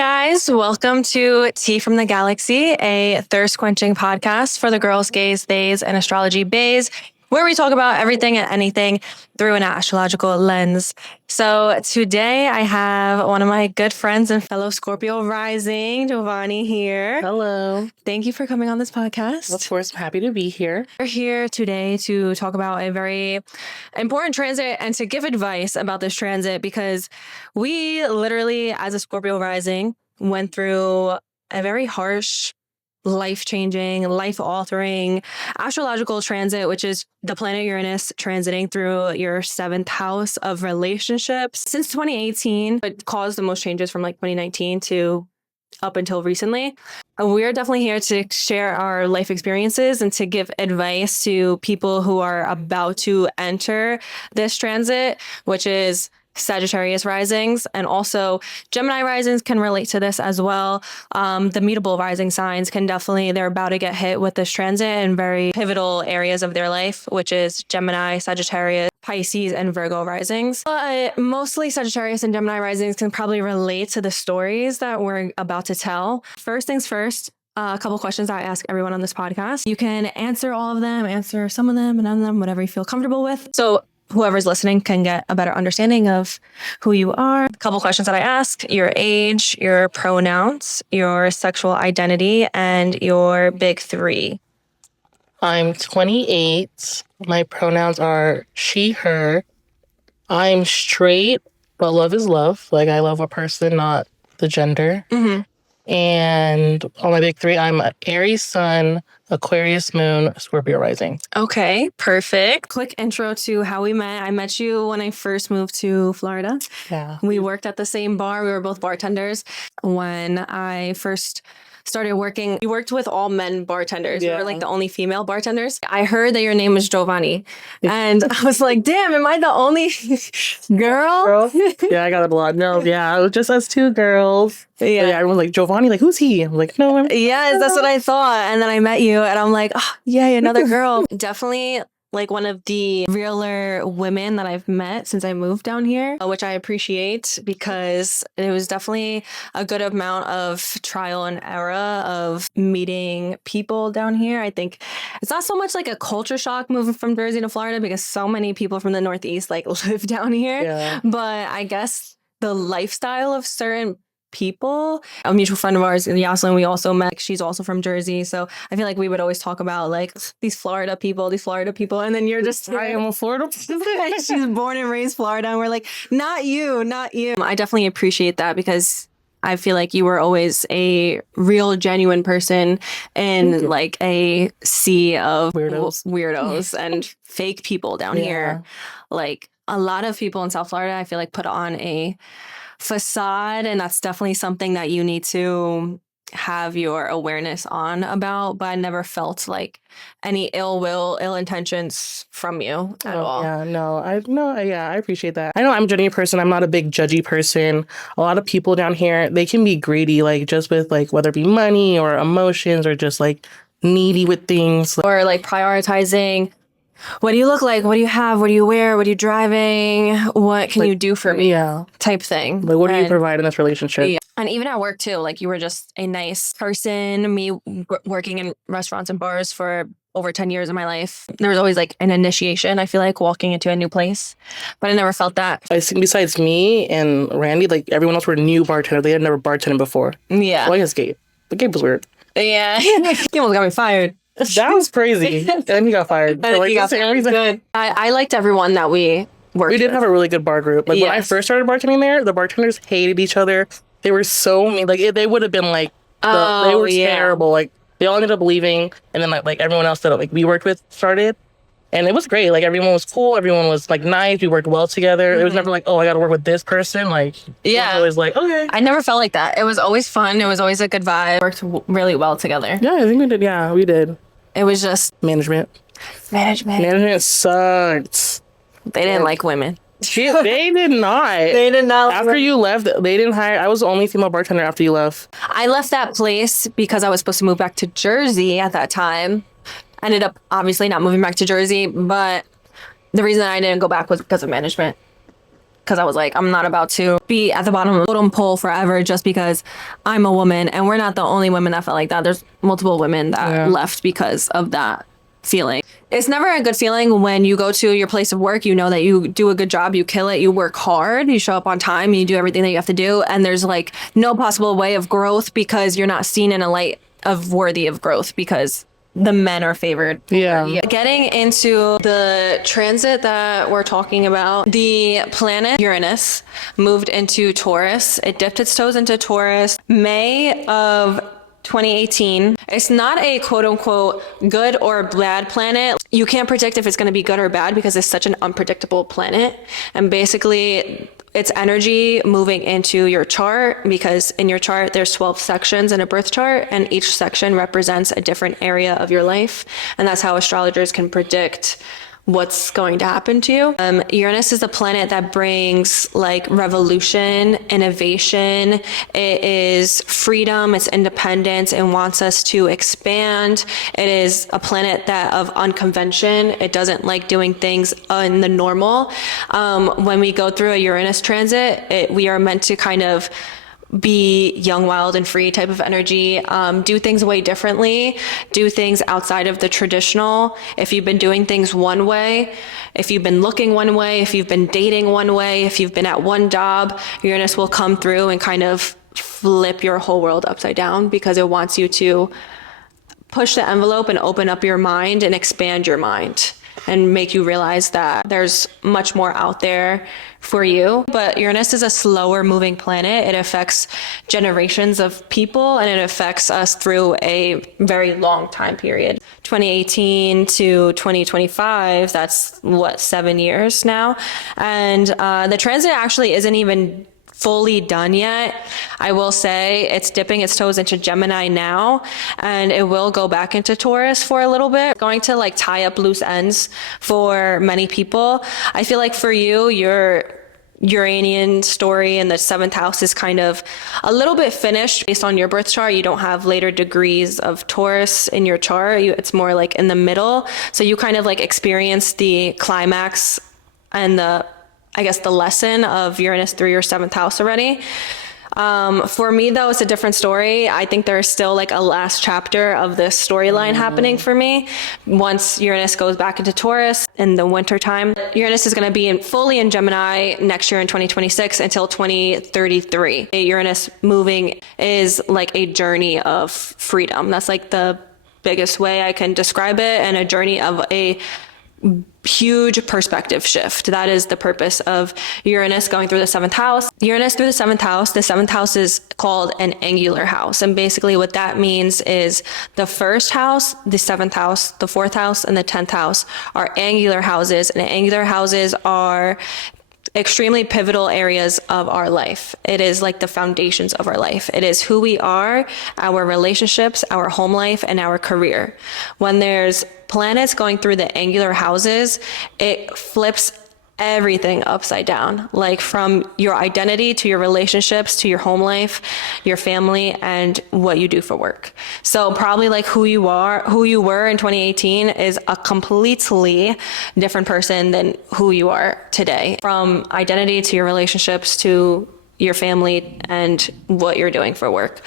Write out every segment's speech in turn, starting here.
guys, welcome to Tea from the Galaxy, a thirst-quenching podcast for the girls, gays, theys, and astrology baes, where we talk about everything and anything through an astrological lens. So today I have one of my good friends and fellow Scorpio Rising, Jovani, here. Hello. Thank you for coming on this podcast. Of course, I'm happy to be here. We're here today to talk about a very important transit and to give advice about this transit because we literally, as a Scorpio Rising, went through a very harsh, life-changing, life-altering astrological transit, which is the planet Uranus transiting through your 7th house of relationships. Since 2018, it caused the most changes from like 2019 to up until recently. We're definitely here to share our life experiences and to give advice to people who are about to enter this transit, which is Sagittarius Risings, and also Gemini Risings can relate to this as well. The mutable rising signs can definitely, they're about to get hit with this transit in very pivotal areas of their life, which is Gemini, Sagittarius, Pisces, and Virgo Risings. But mostly Sagittarius and Gemini Risings can probably relate to the stories that we're about to tell. First things first, a couple questions I ask everyone on this podcast. You can answer all of them, answer some of them, and none of them, whatever you feel comfortable with. So whoever's listening can get a better understanding of who you are. A couple questions that I ask: your age, your pronouns, your sexual identity, and your big three. I'm 28. My pronouns are she, her. I'm straight, but love is love. Like, I love a person, not the gender. Mm-hmm. And on my big three, I'm Aries Sun, Aquarius Moon, Scorpio Rising. Okay, perfect. Quick intro to how we met. I met you when I first moved to Florida. Yeah. We worked at the same bar. We were both bartenders. When I first started working, you worked with all men bartenders. Yeah. You were like the only female bartenders. I heard that your name was Jovani. And I was like, damn, am I the only girl? Yeah, I got it a lot. No, yeah, it was just us two girls. Yeah, everyone's like, Jovani, like, who's he? I'm like, no, I'm... Yes, that's what I thought. And then I met you and I'm like, oh, yay, another girl. Definitely like one of the realer women that I've met since I moved down here, which I appreciate because it was definitely a good amount of trial and error of meeting people down here. I think it's not so much like a culture shock moving from Jersey to Florida because so many people from the Northeast like live down here. Yeah. But I guess the lifestyle of certain people. A mutual friend of ours, Yaslin, we also met. She's also from Jersey. So I feel like we would always talk about like these Florida people. And then you're just... I am a Florida. She's born and raised Florida. And we're like, not you. I definitely appreciate that because I feel like you were always a real, genuine person in like a sea of weirdos and fake people down here. Like a lot of people in South Florida, I feel like put on a facade, and that's definitely something that you need to have your awareness on about, but I never felt like any ill will, ill intentions from you at all. Yeah, I appreciate that. I know I'm a genuine person. I'm not a big judgy person. A lot of people down here, they can be greedy, like just with like whether it be money or emotions or just like needy with things. Or like prioritizing, what do you look like? What do you have? What do you wear? What are you driving? What can you do for me? Yeah. Type thing. Like, what do you provide in this relationship? Yeah. And even at work, too. Like, you were just a nice person. Me working in restaurants and bars for over 10 years of my life. There was always, like, an initiation, I feel like, walking into a new place. But I never felt that. I think besides me and Randy, like, everyone else were new bartenders. They had never bartended before. Yeah. Well, I guess Gabe. But Gabe was weird. Yeah. He almost got me fired. That was crazy. And then he got fired. For, like, the same reason. Good. I liked everyone that we worked with. We did have a really good bar group. Like, when I first started bartending there, the bartenders hated each other. They were so mean. Like, they would have been, like, they were terrible. Like, they all ended up leaving. And then, like everyone else that, like, we worked with started. And it was great. Like, everyone was cool. Everyone was, like, nice. We worked well together. It was never like, oh, I got to work with this person. Like, it was always like, okay. I never felt like that. It was always fun. It was always a good vibe. Worked really well together. Yeah, I think we did. Yeah, we did. It was just... Management sucked. They didn't like women. They did not. They did not. After you left, they didn't hire... I was the only female bartender after you left. I left that place because I was supposed to move back to Jersey at that time. Ended up obviously not moving back to Jersey, but the reason I didn't go back was because of management. because I was like, I'm not about to be at the bottom of the totem pole forever just because I'm a woman. And we're not the only women that felt like that. There's multiple women that left because of that feeling. It's never a good feeling when you go to your place of work, you know that you do a good job, you kill it, you work hard, you show up on time, and you do everything that you have to do. And there's like no possible way of growth because you're not seen in a light of worthy of growth because the men are favored. Yeah. Getting into the transit that we're talking about, the planet Uranus moved into Taurus. It dipped its toes into Taurus May of 2018. It's not a quote unquote good or bad planet. You can't predict if it's going to be good or bad because it's such an unpredictable planet. And basically it's energy moving into your chart, because in your chart there's 12 sections in a birth chart, and each section represents a different area of your life. And that's how astrologers can predict what's going to happen to you. Uranus is a planet that brings like revolution, innovation. It is freedom, it's independence, and wants us to expand. It is a planet that of unconvention. It doesn't like doing things in the normal. When we go through a Uranus transit, we are meant to kind of be young, wild, and free type of energy, do things way differently, do things outside of the traditional. If you've been doing things one way, if you've been looking one way, if you've been dating one way, if you've been at one job, Uranus will come through and kind of flip your whole world upside down because it wants you to push the envelope and open up your mind and expand your mind and make you realize that there's much more out there for you. But Uranus is a slower moving planet. It affects generations of people, and it affects us through a very long time period. 2018 to 2025, that's what, 7 years now? And the transit actually isn't even fully done yet. I will say it's dipping its toes into Gemini now, and it will go back into Taurus for a little bit. Going to like tie up loose ends for many people. I feel like for you, your Uranian story in the 7th house is kind of a little bit finished based on your birth chart. You don't have later degrees of Taurus in your chart. It's more like in the middle. So you kind of like experience the climax and the lesson of Uranus through your 7th house already. For me though, it's a different story. I think there's still like a last chapter of this storyline happening for me. Once Uranus goes back into Taurus in the winter time, Uranus is going to be fully in Gemini next year in 2026 until 2033. Uranus moving is like a journey of freedom. That's like the biggest way I can describe it, and a journey of a huge perspective shift. That is the purpose of Uranus going through the 7th house. Uranus through the 7th house. The 7th house is called an angular house. And basically what that means is the 1st house, the 7th house, the 4th house, and the 10th house are angular houses. And angular houses are extremely pivotal areas of our life. It is like the foundations of our life. It is who we are, our relationships, our home life, and our career. When there's planets going through the angular houses, it flips everything upside down, like from your identity to your relationships to your home life, your family, and what you do for work. So probably like who you were in 2018 is a completely different person than who you are today, from identity to your relationships to your family and what you're doing for work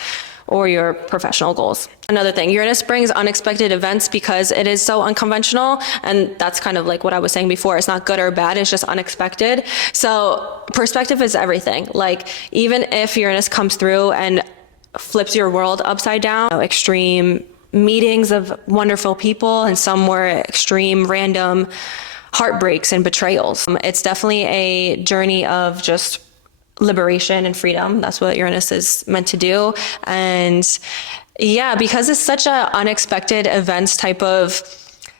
or your professional goals. Another thing, Uranus brings unexpected events because it is so unconventional, and that's kind of like what I was saying before. It's not good or bad, it's just unexpected. So perspective is everything. Like even if Uranus comes through and flips your world upside down, extreme meetings of wonderful people, and some were extreme random heartbreaks and betrayals. It's definitely a journey of just liberation and freedom. That's what Uranus is meant to do. And yeah, because it's such an unexpected events type of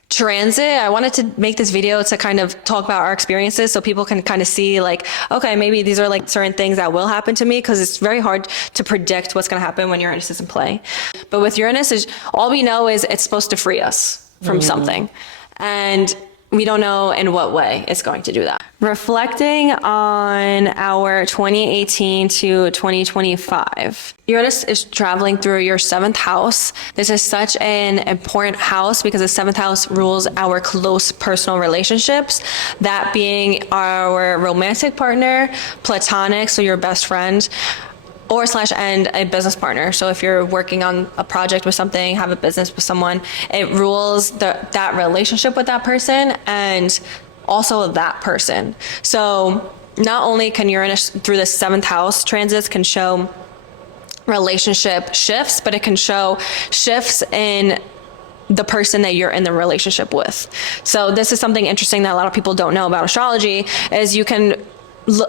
transit, I wanted to make this video to kind of talk about our experiences so people can kind of see like, okay, maybe these are like certain things that will happen to me, because it's very hard to predict what's going to happen when Uranus is in play. But with Uranus, all we know is it's supposed to free us from something. And we don't know in what way it's going to do that. Reflecting on our 2018 to 2025, Uranus is traveling through your 7th house. This is such an important house because the 7th house rules our close personal relationships, that being our romantic partner, platonic, so your best friend, or / and a business partner. So if you're working on a project with something, have a business with someone, it rules that relationship with that person and also that person. So not only can Uranus through the 7th house transits can show relationship shifts, but it can show shifts in the person that you're in the relationship with. So this is something interesting that a lot of people don't know about astrology, is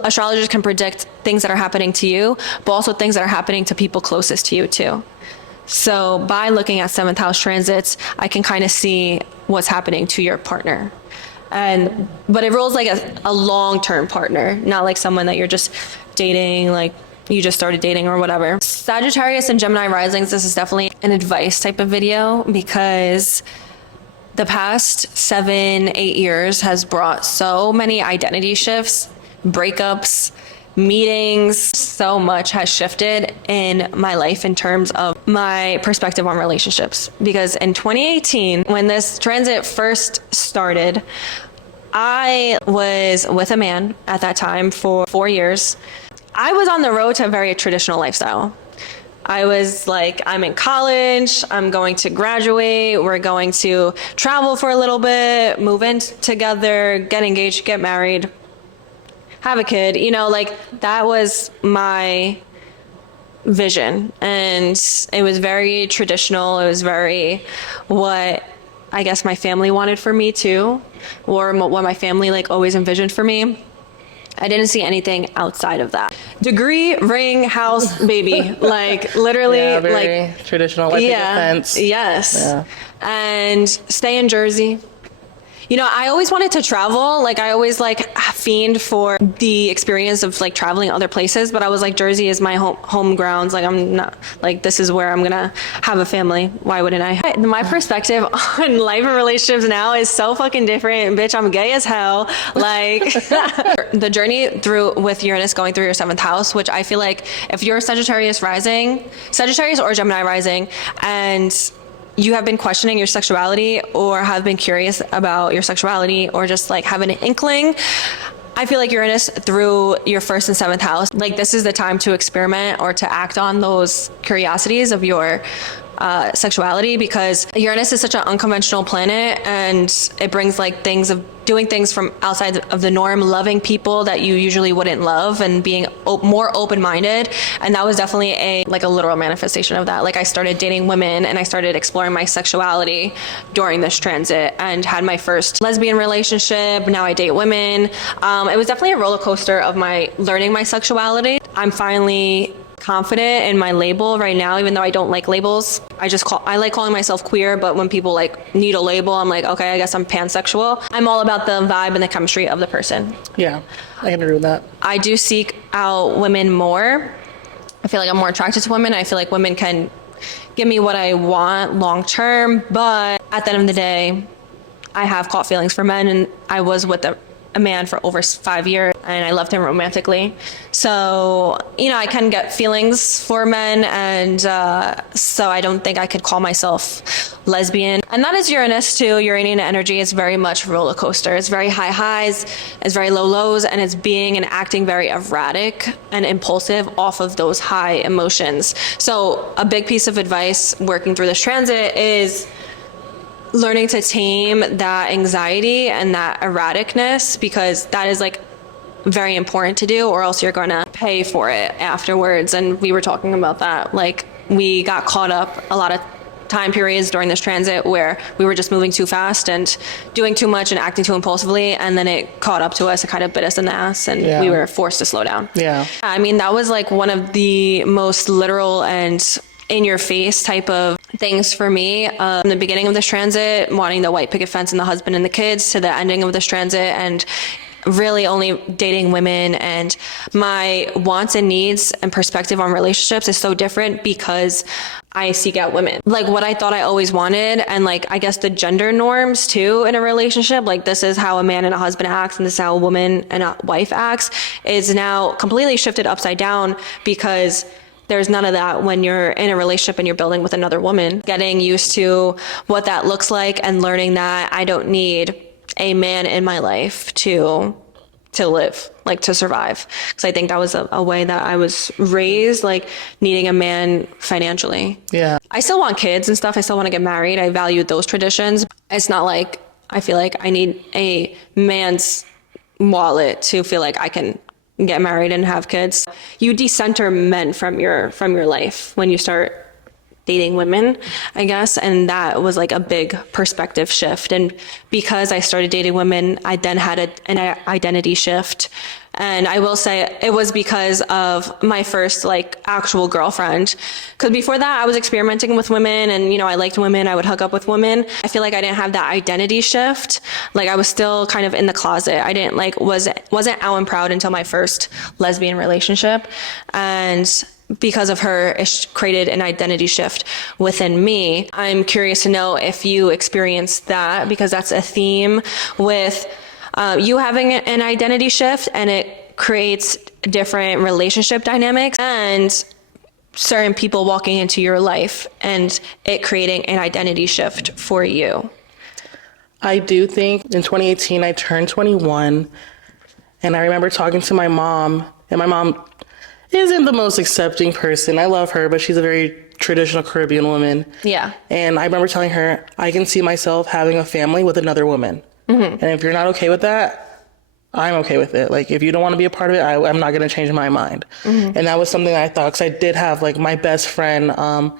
astrologers can predict things that are happening to you, but also things that are happening to people closest to you too. So by looking at 7th house transits, I can kind of see what's happening to your partner. But it rules like a long-term partner, not like someone that you're just dating, like you just started dating or whatever. Sagittarius and Gemini Risings, this is definitely an advice type of video because the past 7-8 years has brought so many identity shifts, breakups, meetings. So much has shifted in my life in terms of my perspective on relationships. Because in 2018, when this transit first started, I was with a man at that time for 4 years. I was on the road to a very traditional lifestyle. I was like, I'm in college, I'm going to graduate, we're going to travel for a little bit, move in together, get engaged, get married, have a kid, like that was my vision. And it was very traditional. It was very what I guess my family wanted for me too, or what my family like always envisioned for me. I didn't see anything outside of that. Degree, ring, house, baby, like literally, very like traditional, like defense. Yes, and stay in Jersey. I always wanted to travel. Like I always like fiend for the experience of like traveling other places, but I was like, Jersey is my home grounds. Like I'm not like, this is where I'm gonna have a family. Why wouldn't I? My perspective on life and relationships now is so fucking different. Bitch, I'm gay as hell. Like the journey with Uranus going through your 7th house, which I feel like if you're Sagittarius or Gemini rising, and you have been questioning your sexuality or have been curious about your sexuality or just like have an inkling, I feel like Uranus through your 1st and 7th house, like this is the time to experiment or to act on those curiosities of your sexuality, because Uranus is such an unconventional planet and it brings like things of doing things from outside of the norm, loving people that you usually wouldn't love, and being more open-minded. And that was definitely a literal manifestation of that. Like I started dating women and I started exploring my sexuality during this transit and had my first lesbian relationship. Now I date women. It was definitely a roller coaster of my learning my sexuality. I'm finally confident in my label right now, even though I don't like labels. I like calling myself queer, but when people like need a label, I'm like, okay, I guess I'm pansexual. I'm all about the vibe and the chemistry of the person. Yeah, I can agree with that. I do seek out women more. I feel like I'm more attracted to women. I feel like women can give me what I want long term, but at the end of the day, I have caught feelings for men, and I was with a man for over 5 years and I loved him romantically. So, I can get feelings for men, and so I don't think I could call myself lesbian. And that is Uranus too. Uranian energy is very much roller coaster. It's very high highs, it's very low lows, and it's being and acting very erratic and impulsive off of those high emotions. So a big piece of advice working through this transit is learning to tame that anxiety and that erraticness, because that is like very important to do, or else you're going to pay for it afterwards. And we were talking about that. Like we got caught up a lot of time periods during this transit where we were just moving too fast and doing too much and acting too impulsively, and then it caught up to us. It kind of bit us in the ass, and we were forced to slow down. I mean, that was like one of the most literal and in your face type of things for me. In the beginning of this transit, wanting the white picket fence and the husband and the kids, to the ending of this transit and really only dating women, and my wants and needs and perspective on relationships is so different because I seek out women. Like what I thought I always wanted, and like I guess the gender norms too in a relationship, like this is how a man and a husband acts and this is how a woman and a wife acts, is now completely shifted upside down because there's none of that when you're in a relationship and you're building with another woman. Getting used to what that looks like and learning that I don't need a man in my life to live, like to survive. Because I think that was a way that I was raised, like needing a man financially. Yeah. I still want kids and stuff. I still want to get married. I value those traditions. It's not like I feel like I need a man's wallet to feel like I can get married and have kids. You decenter men from your life when you start dating women, I guess. And that was like a big perspective shift. And because I started dating women, I then had an identity shift. And I will say it was because of my first like actual girlfriend. Because before that I was experimenting with women and, you know, I liked women. I would hook up with women. I feel like I didn't have that identity shift. Like I was still kind of in the closet. I didn't like, wasn't out and proud until my first lesbian relationship. And because of her, it created an identity shift within me. I'm curious to know if you experienced that, because that's a theme with you having an identity shift, and it creates different relationship dynamics and certain people walking into your life and it creating an identity shift for you. I do think in 2018, I turned 21, and I remember talking to my mom, and my mom isn't the most accepting person. I love her, but she's a very traditional Caribbean woman. Yeah. And I remember telling her, I can see myself having a family with another woman. Mm-hmm. And if you're not okay with that, I'm okay with it. Like, if you don't want to be a part of it, I'm not going to change my mind. Mm-hmm. And that was something that I thought, because I did have, like, my best friend, it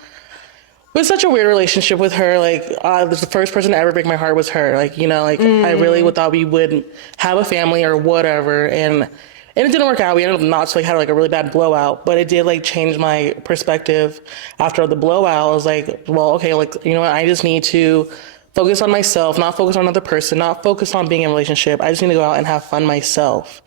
was such a weird relationship with her. Like, the first person to ever break my heart was her. Like, you know, like, I really thought we would have a family or whatever. And it didn't work out. We ended up not, so, like, had, like, a really bad blowout. But it did, like, change my perspective. After the blowout, I was like, well, okay, like, you know what? I just need to focus on myself, not focus on another person, not focus on being in a relationship. I just need to go out and have fun myself.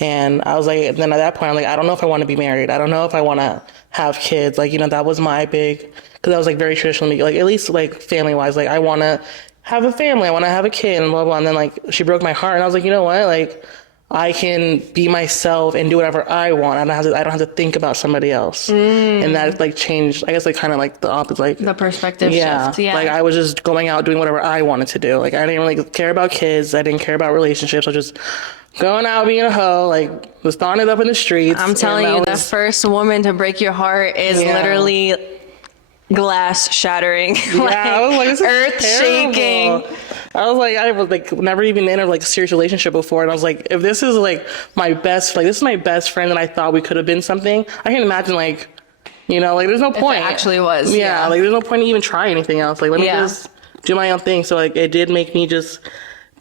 And I was like, then at that point, I'm like, I don't know if I want to be married. I don't know if I want to have kids. Like, you know, that was my big, because I was like very traditional, like at least like family wise, like I want to have a family. I want to have a kid and blah, blah. And then like she broke my heart, and I was like, you know what? Like, I can be myself and do whatever I want. I don't have to think about somebody else. And that like changed, I guess, like kind of like the opposite, like the perspective shift. Yeah. Like I was just going out doing whatever I wanted to do. Like I didn't really care about kids. I didn't care about relationships. I was just going out being a hoe, like was throwing it up in the streets. I'm telling you, the first woman to break your heart is literally glass shattering, I was like, this is earth terrible. shaking. I was like never even in a like serious relationship before, and I was like, if this is like this is my best friend, and I thought we could have been something. I can't imagine, like, you know, like there's no point. It actually was. Yeah, like there's no point in even trying anything else. Like let me just do my own thing. So like it did make me just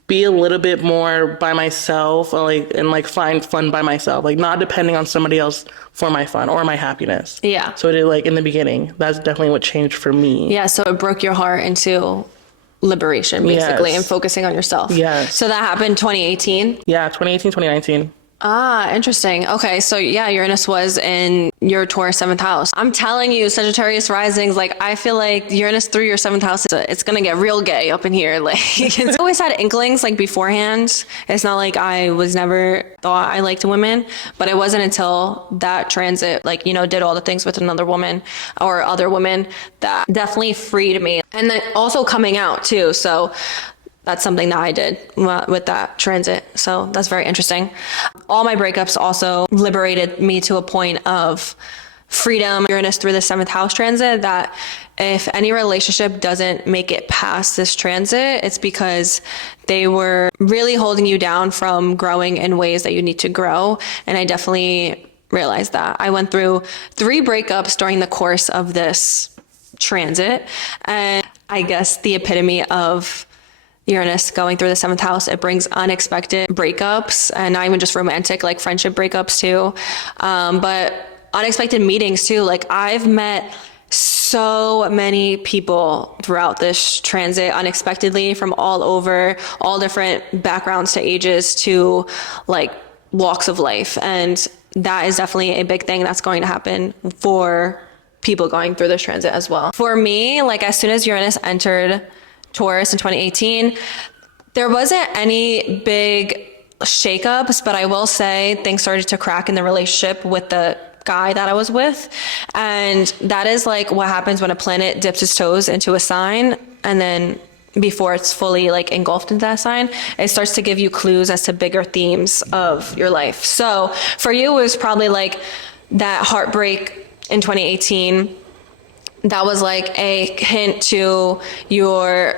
be a little bit more by myself, and like find fun by myself, like not depending on somebody else for my fun or my happiness. Yeah. So it did, like in the beginning, that's definitely what changed for me. Yeah. So it broke your heart into liberation, basically, and focusing on yourself. Yes. So that happened 2018? Yeah, 2018, 2019. Ah, interesting. Okay, so yeah, Uranus was in your Taurus 7th house. I'm telling you, Sagittarius Risings, like I feel like Uranus through your 7th house, it's gonna get real gay up in here. Like I always had inklings like beforehand. It's not like I was never thought I liked women, but it wasn't until that transit, like, you know, did all the things with another woman or other women that definitely freed me. And then also coming out too. So that's something that I did with that transit. So that's very interesting. All my breakups also liberated me to a point of freedom. Uranus through the 7th house transit, that if any relationship doesn't make it past this transit, it's because they were really holding you down from growing in ways that you need to grow. And I definitely realized that. I went through 3 breakups during the course of this transit. And I guess the epitome of Uranus going through the 7th house, it brings unexpected breakups, and not even just romantic, like friendship breakups too, but unexpected meetings too. Like I've met so many people throughout this transit unexpectedly from all over, all different backgrounds to ages to like walks of life. And that is definitely a big thing that's going to happen for people going through this transit as well. For me, like as soon as Uranus entered Taurus in 2018, there wasn't any big shakeups, but I will say things started to crack in the relationship with the guy that I was with. And that is like what happens when a planet dips its toes into a sign, and then before it's fully like engulfed into that sign, it starts to give you clues as to bigger themes of your life. So for you, it was probably like that heartbreak in 2018. That was like a hint to your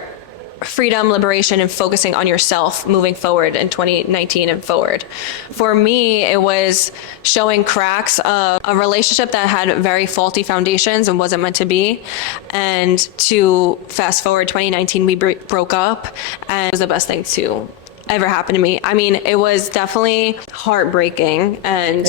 freedom, liberation, and focusing on yourself moving forward in 2019 and forward. For me, it was showing cracks of a relationship that had very faulty foundations and wasn't meant to be. And to fast forward 2019, we broke up, and it was the best thing to ever happen to me. I mean, it was definitely heartbreaking and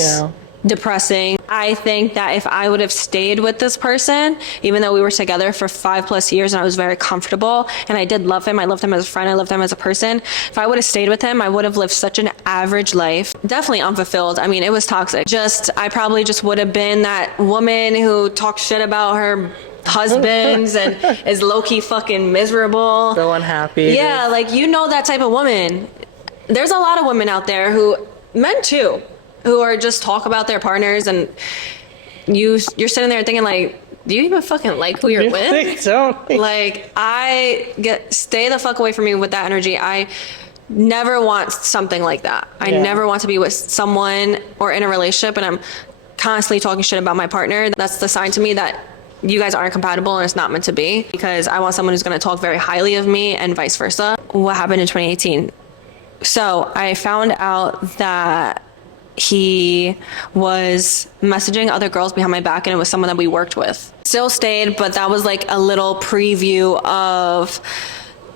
depressing. I think that if I would have stayed with this person, even though we were together for 5+ years and I was very comfortable and I did love him, I loved him as a friend, I loved him as a person. If I would have stayed with him, I would have lived such an average life, definitely unfulfilled. I mean, it was toxic. I probably just would have been that woman who talks shit about her husbands and is low-key fucking miserable. So unhappy. Yeah, like, you know, that type of woman. There's a lot of women out there men too, who are just talk about their partners, and you're sitting there thinking like, do you even fucking like who you're with? Don't. Like, stay the fuck away from me with that energy. I never want something like that. I never want to be with someone or in a relationship and I'm constantly talking shit about my partner. That's the sign to me that you guys aren't compatible and it's not meant to be, because I want someone who's going to talk very highly of me and vice versa. What happened in 2018? So I found out that he was messaging other girls behind my back, and it was someone that we worked with. Still stayed, but that was like a little preview of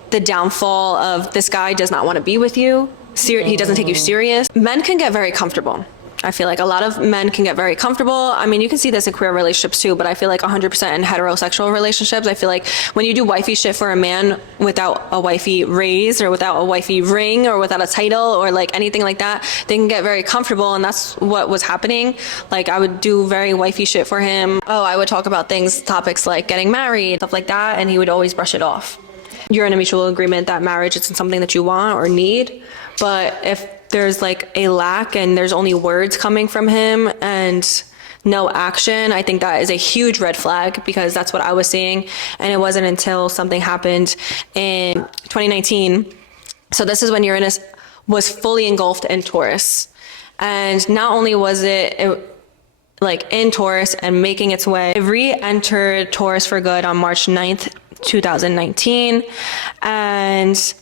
the downfall of this guy does not want to be with you. He doesn't take you serious. Men can get very comfortable. I feel like a lot of men can get very comfortable. I mean, you can see this in queer relationships too, but I feel like 100% in heterosexual relationships. I feel like when you do wifey shit for a man without a wifey raise or without a wifey ring or without a title or like anything like that, they can get very comfortable, and that's what was happening. Like, I would do very wifey shit for him. I would talk about topics like getting married, stuff like that, and he would always brush it off. You're in a mutual agreement that marriage isn't something that you want or need, but if there's like a lack and there's only words coming from him and no action, I think that is a huge red flag, because that's what I was seeing. And it wasn't until something happened in 2019. So this is when Uranus was fully engulfed in Taurus. And not only was it like in Taurus and making its way, it re-entered Taurus for good on March 9th, 2019. And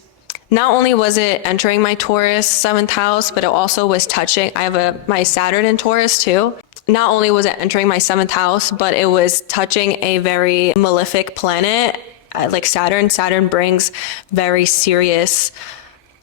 not only was it entering my Taurus 7th house, but it also was touching. I have my Saturn in Taurus too. Not only was it entering my 7th house, but it was touching a very malefic planet like Saturn. Saturn brings very serious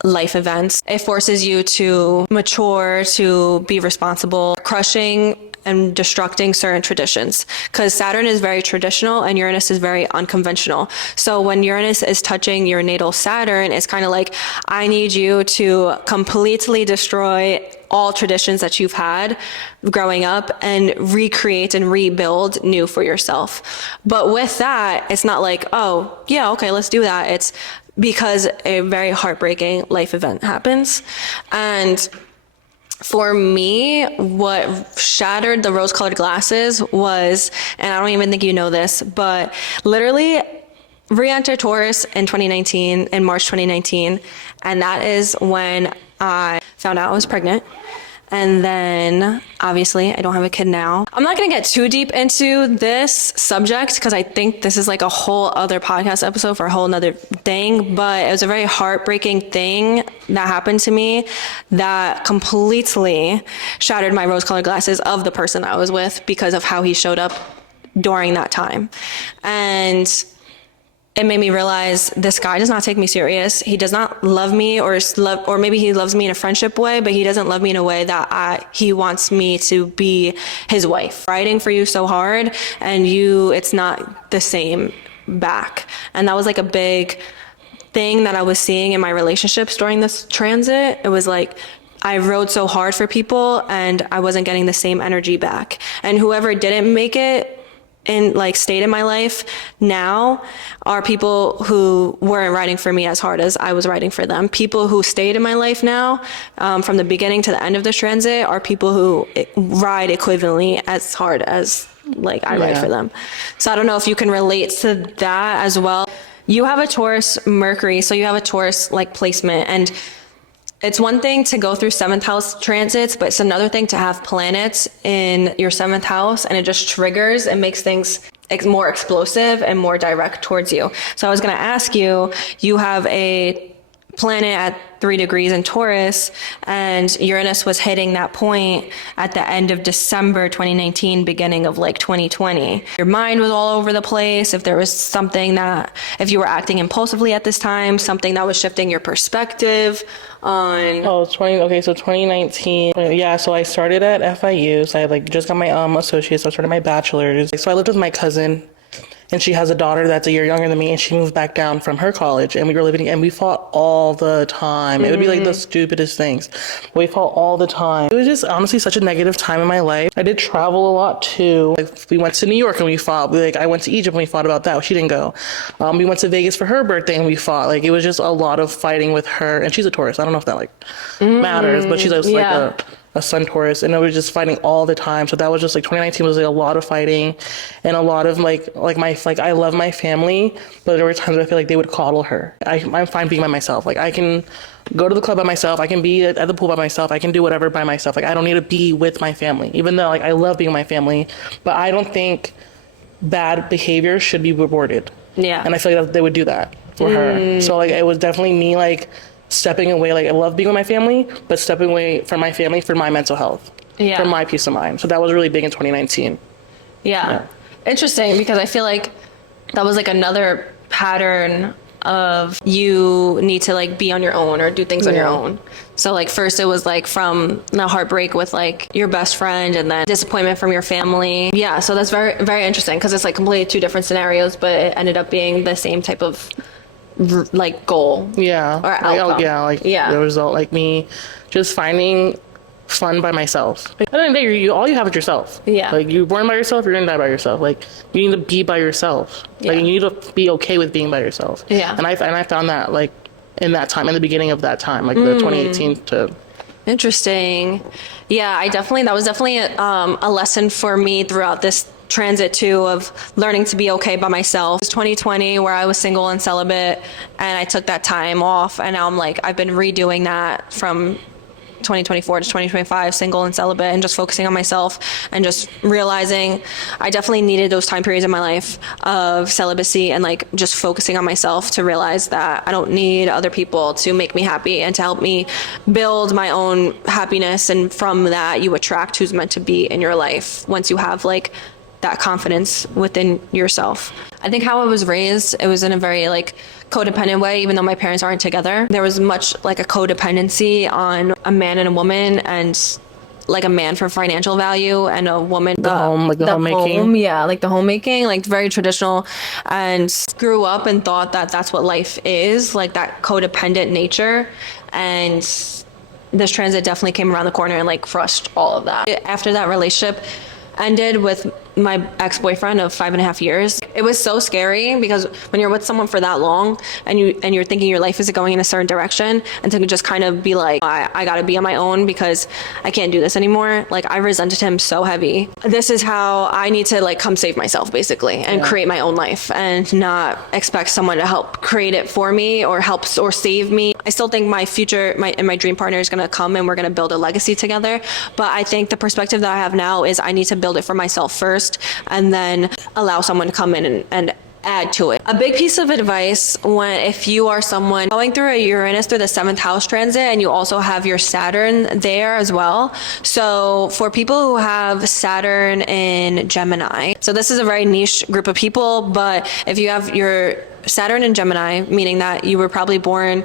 life events. It forces you to mature, to be responsible, crushing and destructing certain traditions, because Saturn is very traditional and Uranus is very unconventional. So when Uranus is touching your natal Saturn, it's kind of like, I need you to completely destroy all traditions that you've had growing up and recreate and rebuild new for yourself. But with that, it's not like, oh yeah, okay, let's do that. It's because a very heartbreaking life event happens. And for me, what shattered the rose-colored glasses was, and I don't even think you know this, but literally re-entered Taurus in 2019, in March 2019, and that is when I found out I was pregnant. And then, obviously, I don't have a kid now. I'm not going to get too deep into this subject because I think this is like a whole other podcast episode for a whole nother thing. But it was a very heartbreaking thing that happened to me that completely shattered my rose-colored glasses of the person I was with because of how he showed up during that time. And it made me realize this guy does not take me serious. He does not love me, or maybe he loves me in a friendship way, but he doesn't love me in a way that he wants me to be his wife. Fighting for you so hard, and it's not the same back. And that was like a big thing that I was seeing in my relationships during this transit. It was like, I rode so hard for people and I wasn't getting the same energy back. And whoever didn't make it and like stayed in my life now are people who weren't riding for me as hard as I was riding for them. People who stayed in my life now, from the beginning to the end of this transit, are people who ride equivalently as hard as like I ride for them. So I don't know if you can relate to that as well. You have a Taurus Mercury, so you have a Taurus like placement, and it's one thing to go through 7th house transits, but it's another thing to have planets in your 7th house, and it just triggers and makes things more explosive and more direct towards you. So I was going to ask you, you have a planet at 3 degrees in Taurus, and Uranus was hitting that point at the end of December 2019, beginning of like 2020. Your mind was all over the place. If there was something if you were acting impulsively at this time, something that was shifting your perspective on... so 2019. Yeah, so I started at FIU. So I like just got my associates. I started my bachelor's. So I lived with my cousin, and she has a daughter that's a year younger than me, and she moved back down from her college, and we were living, and we fought all the time. It would be like the stupidest things. We fought all the time. It was just honestly such a negative time in my life. I did travel a lot too. Like, we went to New York and we fought. I went to Egypt and we fought about that. She didn't go. We went to Vegas for her birthday and we fought. Like, it was just a lot of fighting with her, and she's a Taurus. I don't know if that like matters, but she's just like a sun Taurus, and it was just fighting all the time. So that was just like 2019 was like a lot of fighting and a lot of like I love my family, but there were times I feel like they would coddle her. I'm fine being by myself. Like, I can go to the club by myself. I can be at the pool by myself. I can do whatever by myself. Like, I don't need to be with my family, even though like I love being with my family, but I don't think bad behavior should be rewarded. Yeah. And I feel like they would do that for her. So like, it was definitely me like stepping away. Like, I love being with my family, but stepping away from my family for my mental health, for my peace of mind. So that was really big in 2019. Yeah. Interesting, because I feel like that was like another pattern of you need to like be on your own or do things on your own. So like first it was like from the heartbreak with like your best friend, and then disappointment from your family. Yeah, so that's very, very interesting, because it's like completely two different scenarios, but it ended up being the same type of like goal. Yeah. Or outcome. The result, like me just finding fun by myself. Like, at the end of the day, all you have is yourself. Yeah. Like, you're born by yourself, you're gonna die by yourself. Like, you need to be by yourself. Like, you need to be okay with being by yourself. Yeah. And I found that like in that time, in the beginning of that time, like the 2018 to... Interesting. Yeah, that was definitely a lesson for me throughout this transit too, of learning to be okay by myself. It was 2020 where I was single and celibate, and I took that time off, and now I've been redoing that from 2024 to 2025, single and celibate, and just focusing on myself, and just realizing I definitely needed those time periods in my life of celibacy and like just focusing on myself to realize that I don't need other people to make me happy and to help me build my own happiness. And from that, you attract who's meant to be in your life once you have like that confidence within yourself. I think how I was raised, it was in a very like codependent way, even though my parents aren't together. There was much like a codependency on a man and a woman, and like a man for financial value and a woman the homemaking. Yeah, like the homemaking, like very traditional, and grew up and thought that that's what life is, like that codependent nature. And this transit definitely came around the corner and like crushed all of that. After that relationship ended with my ex-boyfriend of 5.5 years. It was so scary, because when you're with someone for that long and you're thinking your life is going in a certain direction, and to just kind of be like, I gotta be on my own because I can't do this anymore. Like, I resented him so heavy. This is how I need to like come save myself basically, and create my own life, and not expect someone to help create it for me or save me. I still think my future, my dream partner is gonna come and we're gonna build a legacy together. But I think the perspective that I have now is I need to build it for myself first, and then allow someone to come in and add to it. A big piece of advice if you are someone going through a Uranus through the 7th house transit, and you also have your Saturn there as well. So for people who have Saturn in Gemini, so this is a very niche group of people, but if you have your Saturn in Gemini, meaning that you were probably born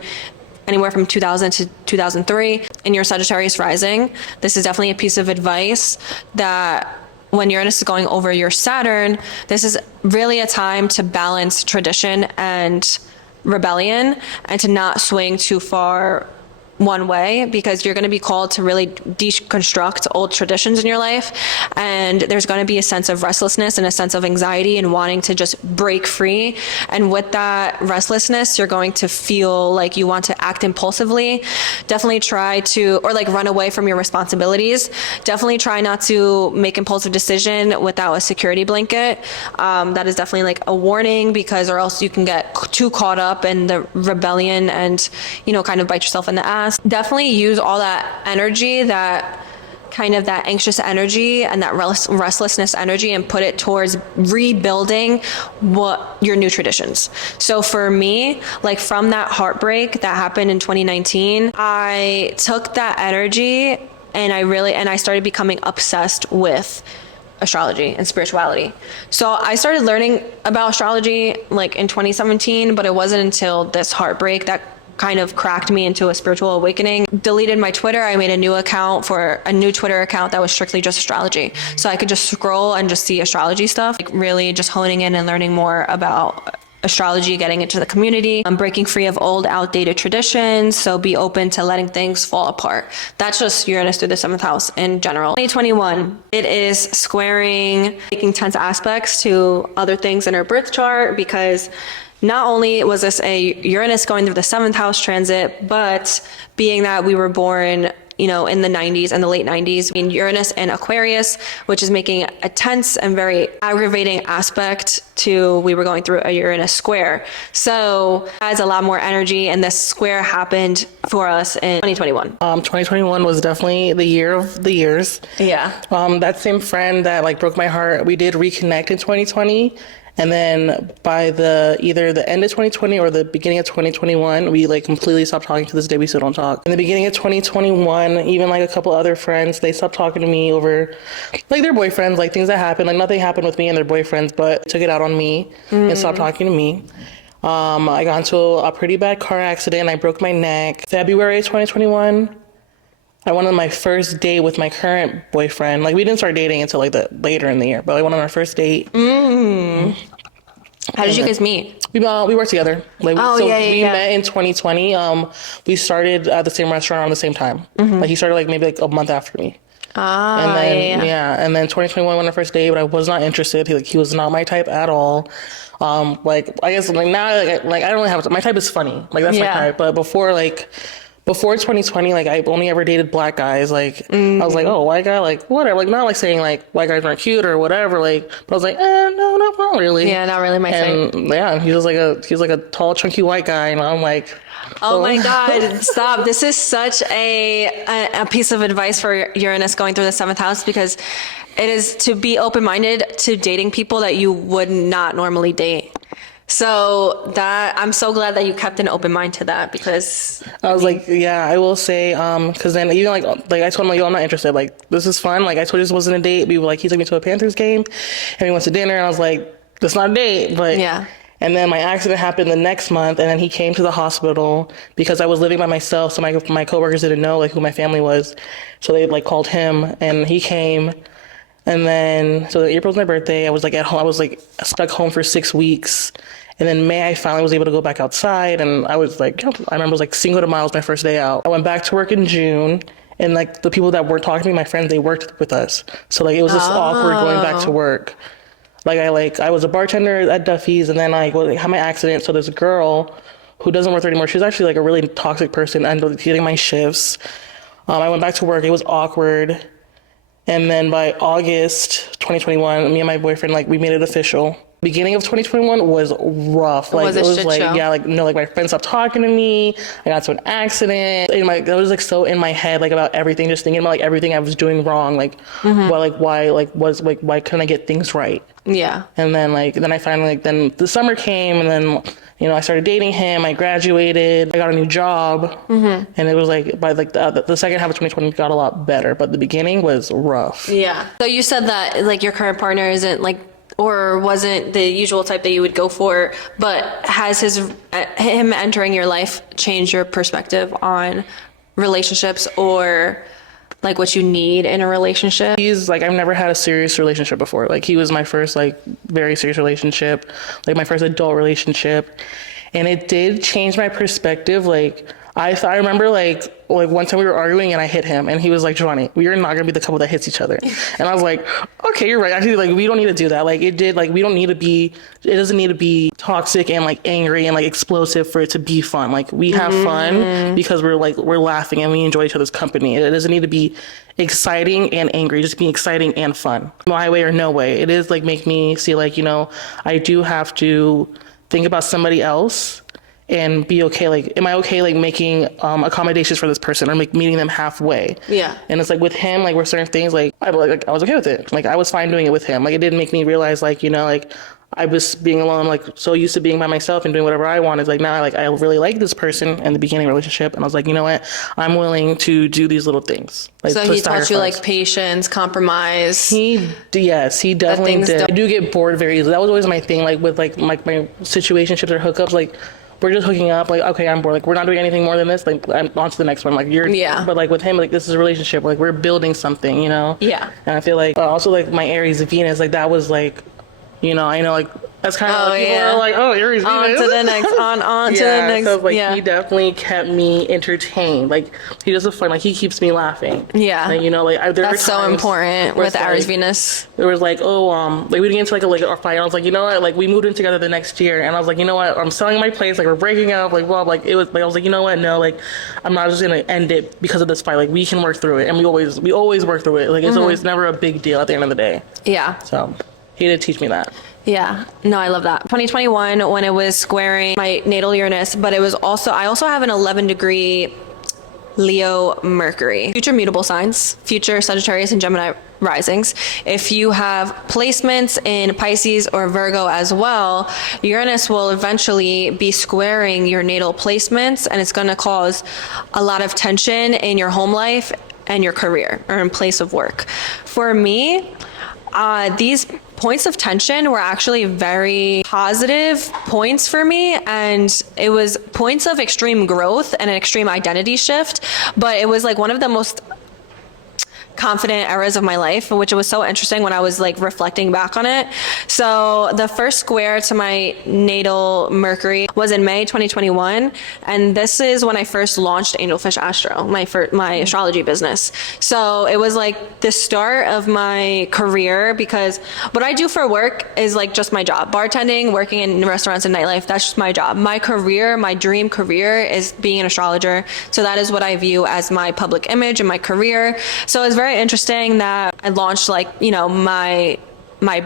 anywhere from 2000 to 2003 in your Sagittarius rising. This is definitely a piece of advice that when Uranus is going over your Saturn, this is really a time to balance tradition and rebellion and to not swing too far one way, because you're going to be called to really deconstruct old traditions in your life, and there's going to be a sense of restlessness and a sense of anxiety and wanting to just break free. And with that restlessness, you're going to feel like you want to act impulsively. Definitely try to, or like run away from your responsibilities. Definitely try not to make impulsive decision without a security blanket. That is definitely like a warning, because or else you can get too caught up in the rebellion and, you know, kind of bite yourself in the ass. Definitely use all that energy, that kind of that anxious energy and that restlessness energy, and put it towards rebuilding what your new traditions. So for me, like from that heartbreak that happened in 2019, I took that energy and I started becoming obsessed with astrology and spirituality. So I started learning about astrology like in 2017, but it wasn't until this heartbreak that kind of cracked me into a spiritual awakening. Deleted my Twitter. I made a new Twitter account that was strictly just astrology. So I could just scroll and just see astrology stuff, like really just honing in and learning more about astrology, getting into the community. I'm breaking free of old outdated traditions. So be open to letting things fall apart. That's just Uranus through the 7th house in general. 2021, it is squaring, making tense aspects to other things in our birth chart, because not only was this a Uranus going through the 7th house transit, but being that we were born, you know, in the 90s and the late 90s, in Uranus and Aquarius, which is making a tense and very aggravating aspect to, we were going through a Uranus square. So it adds a lot more energy, and this square happened for us in 2021. 2021 was definitely the year of the years. Yeah. That same friend that like broke my heart, we did reconnect in 2020. And then by either the end of 2020 or the beginning of 2021, we like completely stopped talking. To this day, we still don't talk. In the beginning of 2021, even like a couple other friends, they stopped talking to me over like their boyfriends, like things that happened. Like nothing happened with me and their boyfriends, but took it out on me and stopped talking to me. I got into a pretty bad car accident. I broke my neck. February 2021. I went on my first date with my current boyfriend. Like we didn't start dating until like later in the year, but I went on our first date. How did you guys meet? We worked together. Like we met in 2020. We started at the same restaurant around the same time. Like he started like maybe like a month after me. And then 2021 went on our first date, but I was not interested. He was not my type at all. Like I guess like now like I don't really have my type is funny. Like that's my type. But before 2020, like I only ever dated black guys. Like I was like, oh, white guy, like whatever. Like not like saying like white guys aren't cute or whatever. Like, but I was like, no, not really. Yeah, not really my type. Yeah, he was like a tall, chunky white guy, and I'm like, oh my God, stop! This is such a piece of advice for Uranus going through the 7th house, because it is to be open-minded to dating people that you would not normally date. So that I'm so glad that you kept an open mind to that, because I was like, yeah, I will say, because then even like I told him like, yo, I'm not interested. Like this is fun. Like I told you this wasn't a date. We were like, he took me to a Panthers game, and we went to dinner, and I was like, that's not a date. But yeah. And then my accident happened the next month, and then he came to the hospital because I was living by myself. So my coworkers didn't know like who my family was, so they like called him, and he came. And then so April's my birthday. I was like at home. I was like stuck home for 6 weeks. And then May, I finally was able to go back outside, and I was like, I remember it was like Cinco de Mayo was my first day out. I went back to work in June, and like the people that were talking to me, my friends, they worked with us. So like it was just awkward going back to work. Like I was a bartender at Duffy's, and then I had my accident. So this girl who doesn't work there anymore, she was actually like a really toxic person, and getting my shifts. I went back to work. It was awkward. And then by August 2021, me and my boyfriend, like we made it official. Beginning of 2021 was rough. Like it was like, yeah, like no, like my friends stopped talking to me. I got to an accident. I was like so in my head, like about everything, just thinking about like everything I was doing wrong. Like, why couldn't I get things right? Yeah. And then I finally then the summer came, and then I started dating him. I graduated. I got a new job, and it was like by like the second half of 2020 got a lot better, but the beginning was rough. Yeah. So you said that like your current partner or wasn't the usual type that you would go for, but has him entering your life changed your perspective on relationships or like what you need in a relationship? He's like, I've never had a serious relationship before. Like he was my first like very serious relationship, like my first adult relationship. And it did change my perspective. Like I remember like one time we were arguing and I hit him and he was like, Jovani, we are not gonna be the couple that hits each other. And I was like, okay, you're right. Actually, like we don't need to do that. Like it doesn't need to be toxic and like angry and like explosive for it to be fun. Like we have fun because we're laughing and we enjoy each other's company. It doesn't need to be exciting and angry, just being exciting and fun. My way or no way. It is like make me see like, you know, I do have to think about somebody else and be okay. Like, am I okay, like making accommodations for this person or like meeting them halfway? Yeah. And it's like with him, like with certain things, like I was okay with it. Like I was fine doing it with him. Like it didn't make me realize like, you know, like I was being alone, like so used to being by myself and doing whatever I wanted. Like now I really like this person in the beginning of the relationship. And I was like, you know what? I'm willing to do these little things. Like, so he taught you like patience, compromise. Yes, he definitely did. I do get bored very easily. That was always my thing. Like with like my situationships or hookups, like we're just hooking up, like, okay, I'm bored. Like, we're not doing anything more than this. Like, I'm on to the next one. Like, but like with him, like, this is a relationship. Like, we're building something, you know? Yeah. And I feel like also, like, my Aries Venus, like, that was like, you know, I know, like, that's kind of like, people are like, oh, Aries Venus. On to the next, on to the next. So, like, he definitely kept me entertained. Like, he does a fun, like, he keeps me laughing. Yeah. Like, you know, like, there that's so important with Aries Venus. There was like, like, we would get into like a fight. I was like, you know what? Like, we moved in together the next year. And I was like, you know what? I'm selling my place. Like, we're breaking up. Like, well, like, it was like, I was like, you know what? No, like, I'm not just going to end it because of this fight. Like, we can work through it. And we always work through it. Like, it's always never a big deal at the end of the day. Yeah. So he did teach me that. Yeah, no, I love that. 2021 when it was squaring my natal Uranus, but it was I also have an 11-degree Leo Mercury. Future mutable signs, future Sagittarius and Gemini Risings. If you have placements in Pisces or Virgo as well, Uranus will eventually be squaring your natal placements, and it's going to cause a lot of tension in your home life and your career or in place of work. For me, these points of tension were actually very positive points for me, and it was points of extreme growth and an extreme identity shift, but it was like one of the most confident eras of my life, which was so interesting when I was like reflecting back on it. So the first square to my natal Mercury was in May 2021, and this is when I first launched Angelfish Astro, my astrology business. So it was like the start of my career, because what I do for work is like just my job. Bartending, working in restaurants and nightlife, that's just my job. My career, my dream career is being an astrologer. So that is what I view as my public image and my career. So it's very interesting that I launched like, you know, my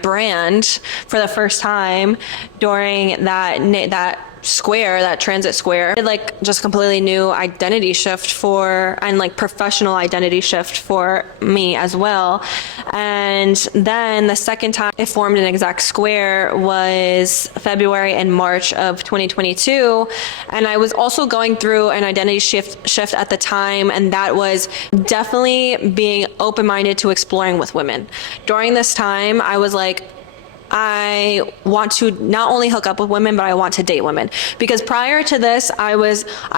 brand for the first time during that square, that transit square. It like just completely new identity shift and like professional identity shift for me as well. And then the second time it formed an exact square was February and March of 2022. And I was also going through an identity shift at the time, and that was definitely being open-minded to exploring with women. During this time, I was like, I want to not only hook up with women, but I want to date women. Because prior to this, I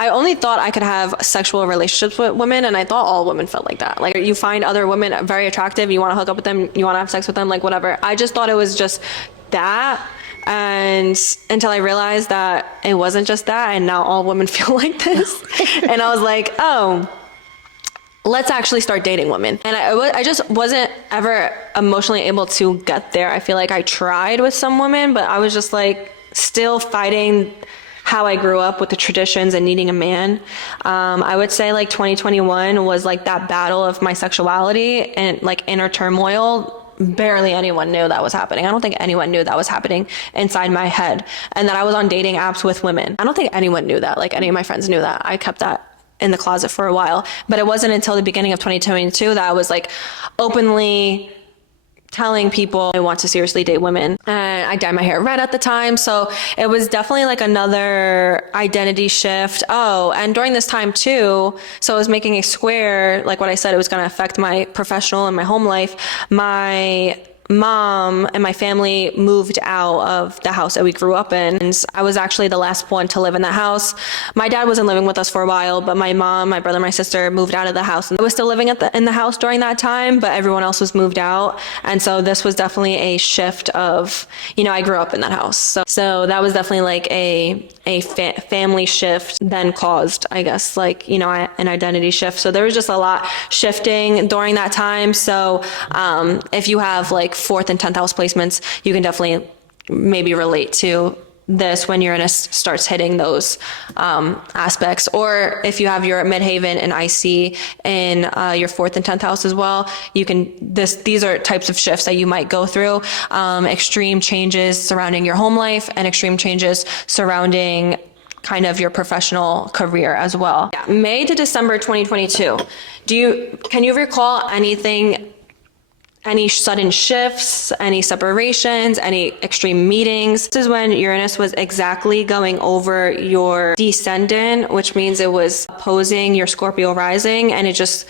only thought I could have sexual relationships with women, and I thought all women felt like that. Like, you find other women very attractive, you want to hook up with them, you want to have sex with them, like whatever. I just thought it was just that. And until I realized that it wasn't just that, and now all women feel like this. And I was like, oh, let's actually start dating women. And I just wasn't ever emotionally able to get there. I feel like I tried with some women, but I was just like still fighting how I grew up with the traditions and needing a man. I would say like 2021 was like that battle of my sexuality and like inner turmoil. Barely anyone knew that was happening. I don't think anyone knew that was happening inside my head, and that I was on dating apps with women. I don't think anyone knew that. Like, any of my friends knew that. I kept that in the closet for a while, but it wasn't until the beginning of 2022 that I was like openly telling people I want to seriously date women. And I dyed my hair red at the time, so it was definitely like another identity shift. Oh, and during this time too, so I was making a square, like what I said, it was going to affect my professional and my home life. My mom and my family moved out of the house that we grew up in. And I was actually the last one to live in that house. My dad wasn't living with us for a while, but my mom, my brother, my sister moved out of the house. And I was still living in the house during that time, but everyone else was moved out. And so this was definitely a shift of, I grew up in that house. So that was definitely like a family shift then caused, I guess, like, an identity shift. So there was just a lot shifting during that time. So if you have like 4th and 10th house placements, you can definitely maybe relate to this when Uranus starts hitting those aspects. Or if you have your midhaven and IC in your 4th and 10th house as well, these are types of shifts that you might go through. Extreme changes surrounding your home life and extreme changes surrounding kind of your professional career as well. Yeah. May to December 2022. Can you recall any sudden shifts, any separations, any extreme meetings? This is when Uranus was exactly going over your descendant, which means it was opposing your Scorpio rising. And it just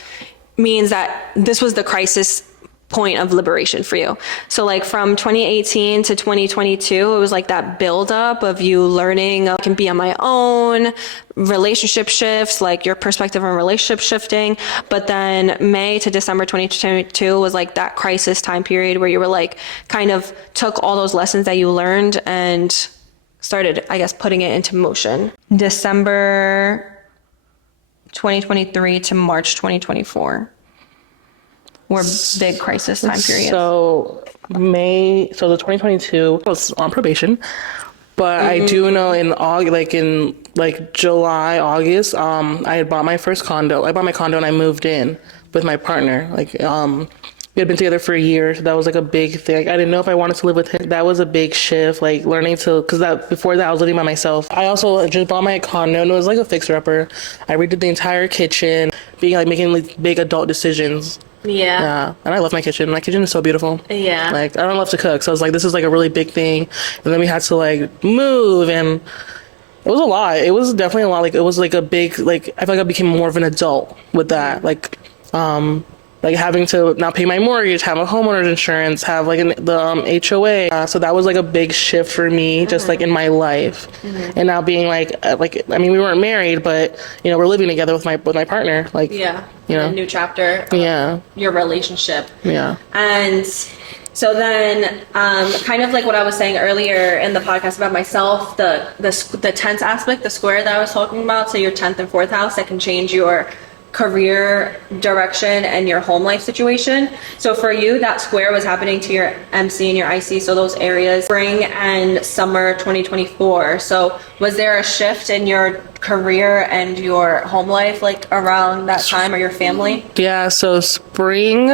means that this was the crisis point of liberation for you. So like from 2018 to 2022, it was like that buildup of you learning, I can be on my own, relationship shifts, like your perspective on relationship shifting. But then May to December 2022 was like that crisis time period where you were like, kind of took all those lessons that you learned and started, I guess, putting it into motion. December 2023 to March 2024. Were big crisis time periods. So the 2022 I was on probation, but I do know in July, August, I had bought my first condo. I bought my condo and I moved in with my partner. We had been together for a year, so that was like a big thing. I didn't know if I wanted to live with him. That was a big shift, like learning to, before that I was living by myself. I also just bought my condo and it was like a fixer-upper. I redid the entire kitchen, making like big adult decisions. Yeah. And I love my kitchen. My kitchen is so beautiful. Yeah. I don't love to cook. So I was like, this is like a really big thing. And then we had to like move, and it was a lot. It was definitely a lot. Like it was like a big, I feel like I became more of an adult with that. Like having to now pay my mortgage, have a homeowner's insurance, have the HOA. So that was like a big shift for me, just like in my life. And now being we weren't married, but we're living together with my partner. A new chapter. Your relationship. Yeah. And so then, kind of like what I was saying earlier in the podcast about myself, the 10th aspect, the square that I was talking about, so your 10th and 4th house that can change your career direction and your home life situation. So for you, that square was happening to your MC and your IC, so those areas, spring and summer 2024. So was there a shift in your career and your home life around that time, or your family? Yeah, so spring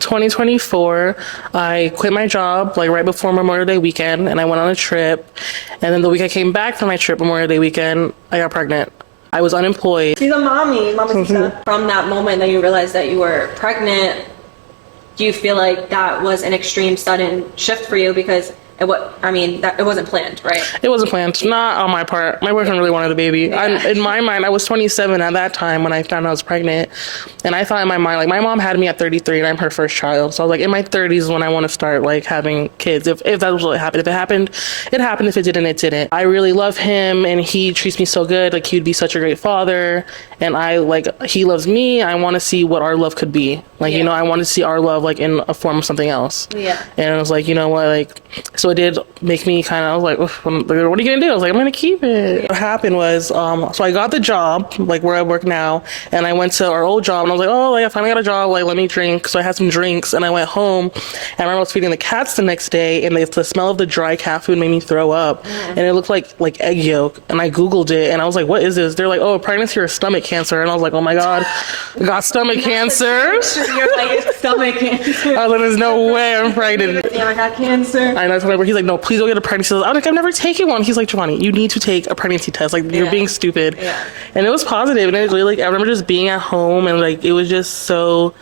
2024, I quit my job right before Memorial Day weekend, and I went on a trip. And then the week I came back from my trip, Memorial Day weekend, I got pregnant. I was unemployed. She's a mommy. From that moment that you realized that you were pregnant, do you feel like that was an extreme sudden shift for you? Because it wasn't planned, right? It wasn't planned. Not on my part. My boyfriend really wanted a baby. Yeah. In my mind, I was 27 at that time when I found out I was pregnant. And I thought in my mind, my mom had me at 33 and I'm her first child. So I was in my 30s when I want to start having kids. If that was what happened. If it happened, it happened. If it didn't, it didn't. I really love he treats me so good. He would be such a great father. And he loves me. I want to see what our love could be. I want to see our love in a form of something else. Yeah. And I was like, you know what, so it did make me kind of, I was like, what are you going to do? I was like, I'm going to keep it. Yeah. What happened was, so I got the job, where I work now, and I went to our old job, and I was like, oh, I finally got a job, let me drink. So I had some drinks, and I went home, and I remember I was feeding the cats the next day, and the smell of the dry cat food made me throw up, and it looked like egg yolk, and I Googled it, and I was like, what is this? They're like, oh, pregnancy or stomach cancer, and I was like, oh my God, I got stomach cancer. You're like, stomach cancer. I was like, there's no way I'm pregnant. Yeah, I got cancer. I know. He's like, no, please don't get a pregnancy test. I was like, I've never taken one. He's like, Jovani, you need to take a pregnancy test. You're being stupid. Yeah. And it was positive, and it was really I remember just being at home, and it was just so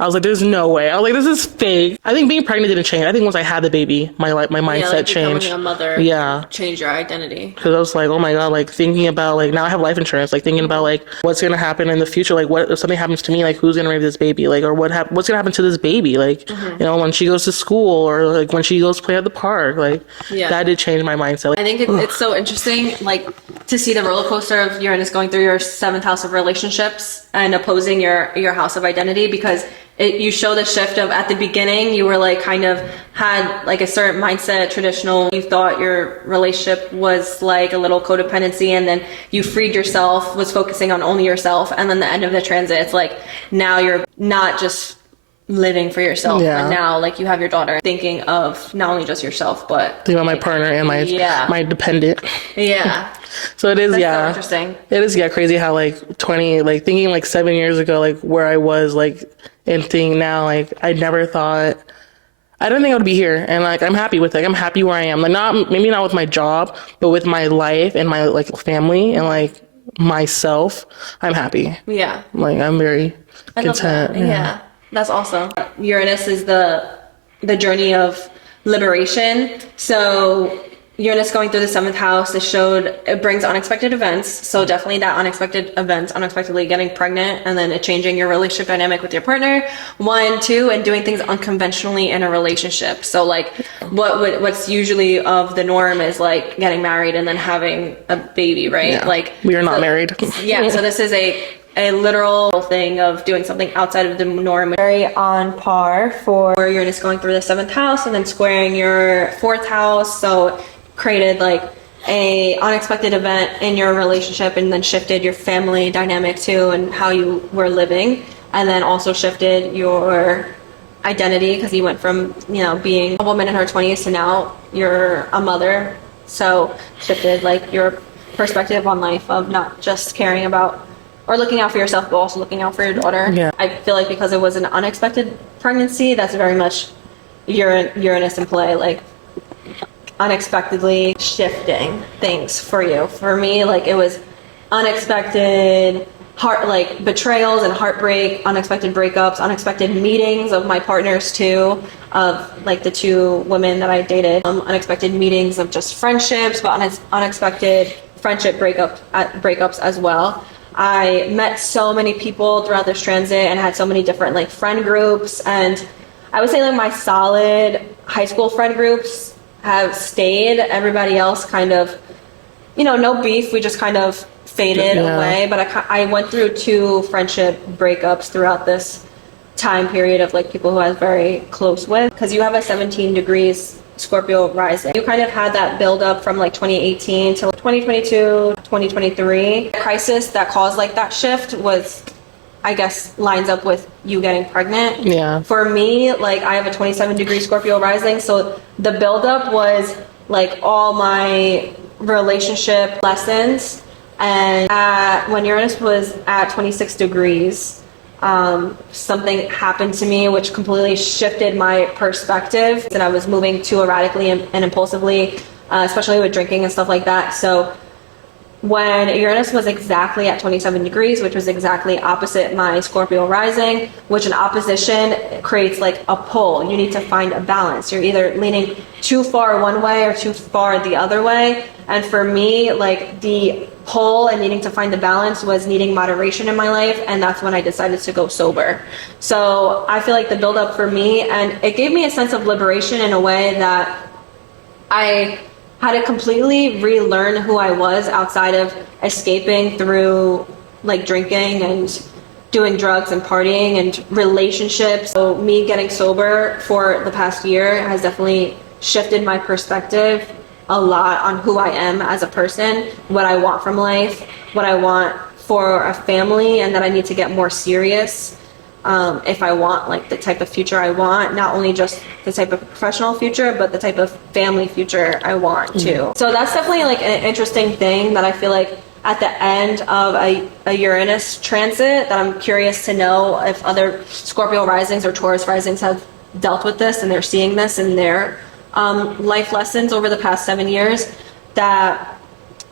I was like, there's no way. I was like, this is fake. I think being pregnant didn't change. I think once I had the baby, my mindset changed. Becoming a mother changed your identity. Because I was like, oh my God, like thinking about like, now I have life insurance, like thinking about like what's going to happen in the future. Like what if something happens to me, like who's going to raise this baby? Like, or what's going to happen to this baby? Like, you know, when she goes to school or like when she goes play at the park, like that did change my mindset. Like, I think it's so interesting, like to see the roller coaster of Uranus going through your 7th house of relationships and opposing your house of identity, because you show the shift of at the beginning you were like kind of had like a certain mindset, traditional, you thought your relationship was like a little codependency, and then you freed yourself, was focusing on only yourself, and then the end of the transit, it's like now you're not just living for yourself, and now like you have your daughter, thinking of not only just yourself but thinking about my partner and my dependent. So it is, so interesting. It is, crazy how like 20, like thinking like 7 years ago, like where I was, like, and thinking now, like I never thought, I didn't think I would be here, and like I'm happy with it. Like, I'm happy where I am. Like maybe not with my job, but with my life and my like family and like myself, I'm happy. Yeah. Like I'm very content. Yeah. That's awesome. Uranus is the journey of liberation. So Uranus going through the 7th house, it brings unexpected events. So definitely that unexpected events, unexpectedly getting pregnant, and then it changing your relationship dynamic with your partner. 1, 2, and doing things unconventionally in a relationship. So like what's usually of the norm is like getting married and then having a baby, right? Yeah. Like we are not married. So this is a literal thing of doing something outside of the norm. Very on par for Uranus going through the 7th house and then squaring your 4th house. So created like a unexpected event in your relationship, and then shifted your family dynamic too and how you were living, and then also shifted your identity because you went from, you know, being a woman in her 20s to now you're a mother. So shifted like your perspective on life of not just caring about or looking out for yourself, but also looking out for your daughter. Yeah. I feel like because it was an unexpected pregnancy, that's very much Uranus in play, like unexpectedly shifting things for you. For me, like it was unexpected like betrayals and heartbreak, unexpected breakups, unexpected meetings of my partners too, of like the 2 women that I dated, unexpected meetings of just friendships, but unexpected friendship breakups as well. I met so many people throughout this transit and had so many different like friend groups, and I would say like my solid high school friend groups have stayed. Everybody else kind of, you know, no beef, we just kind of faded away. But I went through 2 friendship breakups throughout this time period of like people who I was very close with, because you have a 17 degrees Scorpio rising. You kind of had that build up from like 2018 to 2022, 2023. The crisis that caused like that shift was, I guess, lines up with you getting pregnant. Yeah. For me, like I have a 27 degree Scorpio rising, so the buildup was like all my relationship lessons. And when Uranus was at 26 degrees, something happened to me which completely shifted my perspective, and I was moving too erratically and impulsively, especially with drinking and stuff like that. So when Uranus was exactly at 27 degrees, which was exactly opposite my Scorpio rising, which an opposition creates like a pull. You need to find a balance. You're either leaning too far one way or too far the other way. And for me, like the pull and needing to find the balance was needing moderation in my life, and that's when I decided to go sober. So I feel like the buildup for me, and it gave me a sense of liberation in a way that I had to completely relearn who I was outside of escaping through like drinking and doing drugs and partying and relationships. So me getting sober for the past year has definitely shifted my perspective a lot on who I am as a person, what I want from life, what I want for a family, and that I need to get more serious if I want like the type of future I want, not only just the type of professional future, but the type of family future I want too. So that's definitely like an interesting thing that I feel like at the end of a Uranus transit that I'm curious to know if other Scorpio risings or Taurus risings have dealt with this and they're seeing this in their life lessons over the past 7 years, that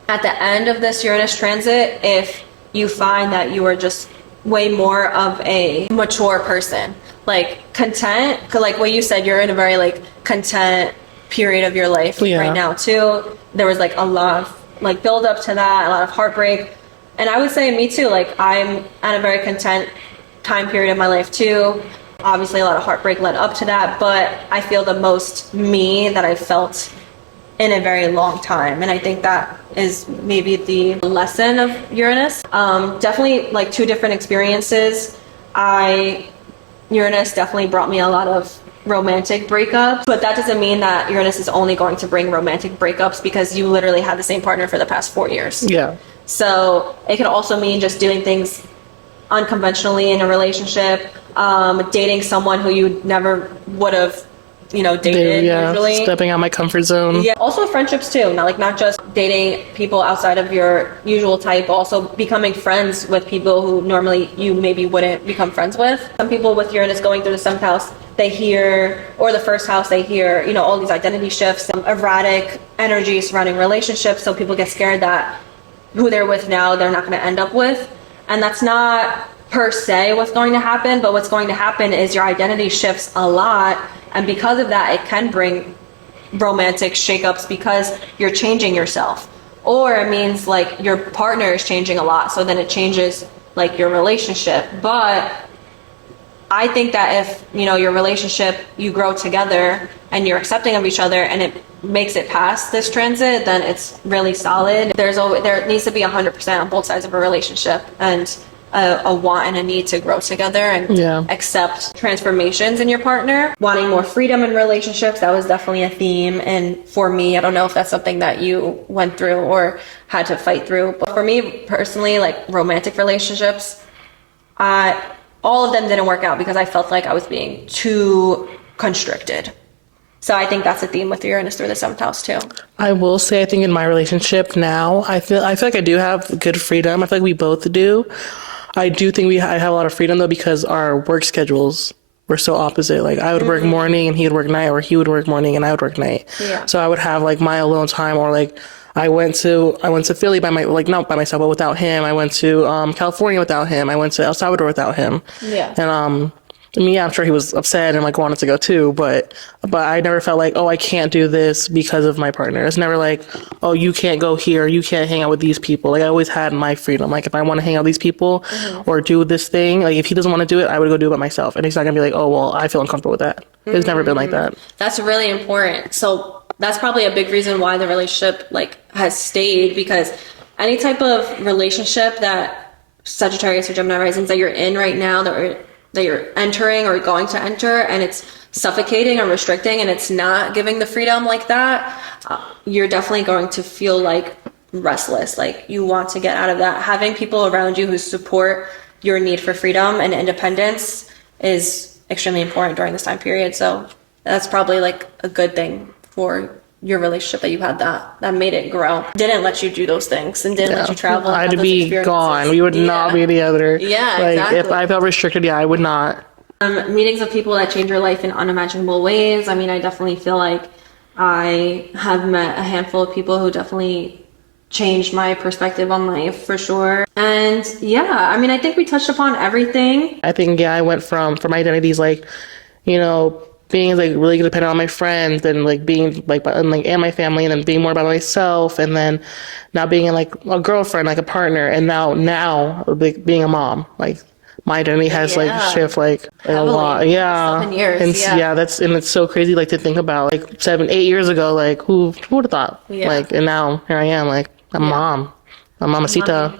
at the end of this Uranus transit, if you find that you are just way more of a mature person, like content. 'Cause like what you said, you're in a very like content period of your life right now too. There was like a lot of like build up to that, a lot of heartbreak. And I would say me too, like I'm at a very content time period of my life too. Obviously a lot of heartbreak led up to that, but I feel the most me that I've felt in a very long time. And I think that is maybe the lesson of Uranus. Definitely like two different experiences. Uranus definitely brought me a lot of romantic breakups, but that doesn't mean that Uranus is only going to bring romantic breakups because you literally had the same partner for the past 4 years. Yeah. So it can also mean just doing things unconventionally in a relationship, dating someone who you never would have, dated usually. Stepping out my comfort zone. Yeah. Also friendships too. Not just dating people outside of your usual type, also becoming friends with people who normally you maybe wouldn't become friends with. Some people with Uranus going through the 7th house, they hear, or the 1st house, they hear, all these identity shifts, erratic energy surrounding relationships. So people get scared that who they're with now, they're not going to end up with. And that's not per se what's going to happen, but what's going to happen is your identity shifts a lot. And because of that, it can bring romantic shakeups because you're changing yourself. Or it means like your partner is changing a lot. So then it changes like your relationship. But I think that if, your relationship, you grow together and you're accepting of each other and it makes it past this transit, then it's really solid. There needs to be 100% on both sides of a relationship and a want and a need to grow together and accept transformations in your partner. Wanting more freedom in relationships, that was definitely a theme. And for me, I don't know if that's something that you went through or had to fight through. But for me personally, like romantic relationships, all of them didn't work out because I felt like I was being too constricted. So I think that's a theme with Uranus through the 7th house too. I will say, I think in my relationship now, I feel like I do have good freedom. I feel like we both do. I do think I have a lot of freedom though because our work schedules were so opposite. Like I would work morning and he would work night, or he would work morning and I would work night. Yeah. So I would have like my alone time, or like I went to Philly not by myself, but without him. I went to California without him. I went to El Salvador without him. Yeah. And I'm sure he was upset and like wanted to go too, but I never felt like, oh, I can't do this because of my partner. It's never like, oh, you can't go here, you can't hang out with these people. Like I always had my freedom. Like if I want to hang out with these people or do this thing, like if he doesn't want to do it, I would go do it by myself. And he's not gonna be like, oh, well, I feel uncomfortable with that. It's never been like that. That's really important. So that's probably a big reason why the relationship like has stayed, because any type of relationship that Sagittarius or Gemini risings that you're in right now, that you're entering or going to enter, and it's suffocating or restricting and it's not giving the freedom like that, you're definitely going to feel like restless, like you want to get out of that. Having people around you who support your need for freedom and independence is extremely important during this time period. So that's probably like a good thing for your relationship, that you had that made it grow, didn't let you do those things and didn't let you travel. I'd be gone. We would not be together. Yeah, like exactly. If I felt restricted, I would not. Meetings of people that change your life in unimaginable ways. I mean, I definitely feel like I have met a handful of people who definitely changed my perspective on life for sure. And yeah, I mean, I think we touched upon everything. I think I went from identities like, being like really dependent on my friends, and like being like and my family, and then being more about myself, and then now being like a girlfriend, like a partner, and now like being a mom. Like my identity has like shift like a lot. Yeah. 7 years. And it's so crazy like to think about, like 7-8 years ago, like who would have thought? Yeah. Like, and now here I am, like I'm a mom. A mamacita.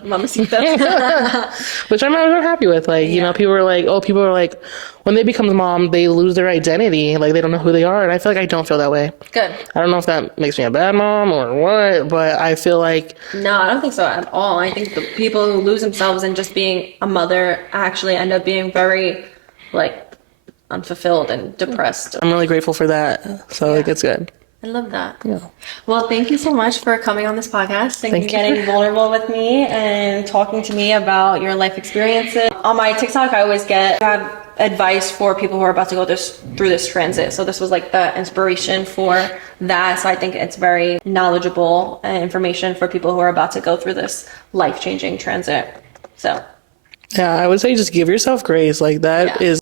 Which I'm happy with. Like, people are like, when they become a mom, they lose their identity. Like, they don't know who they are. And I feel like I don't feel that way. Good. I don't know if that makes me a bad mom or what, but I feel like... No, I don't think so at all. I think the people who lose themselves in just being a mother actually end up being very, like, unfulfilled and depressed. I'm really grateful for that. So, like, it's good. I love that. Yeah. Well, thank you so much for coming on this podcast. Thank you for getting vulnerable with me and talking to me about your life experiences. On my TikTok, I always have advice for people who are about to go through this transit. So this was like the inspiration for that. So I think it's very knowledgeable information for people who are about to go through this life-changing transit. So. Yeah, I would say just give yourself grace. Like that is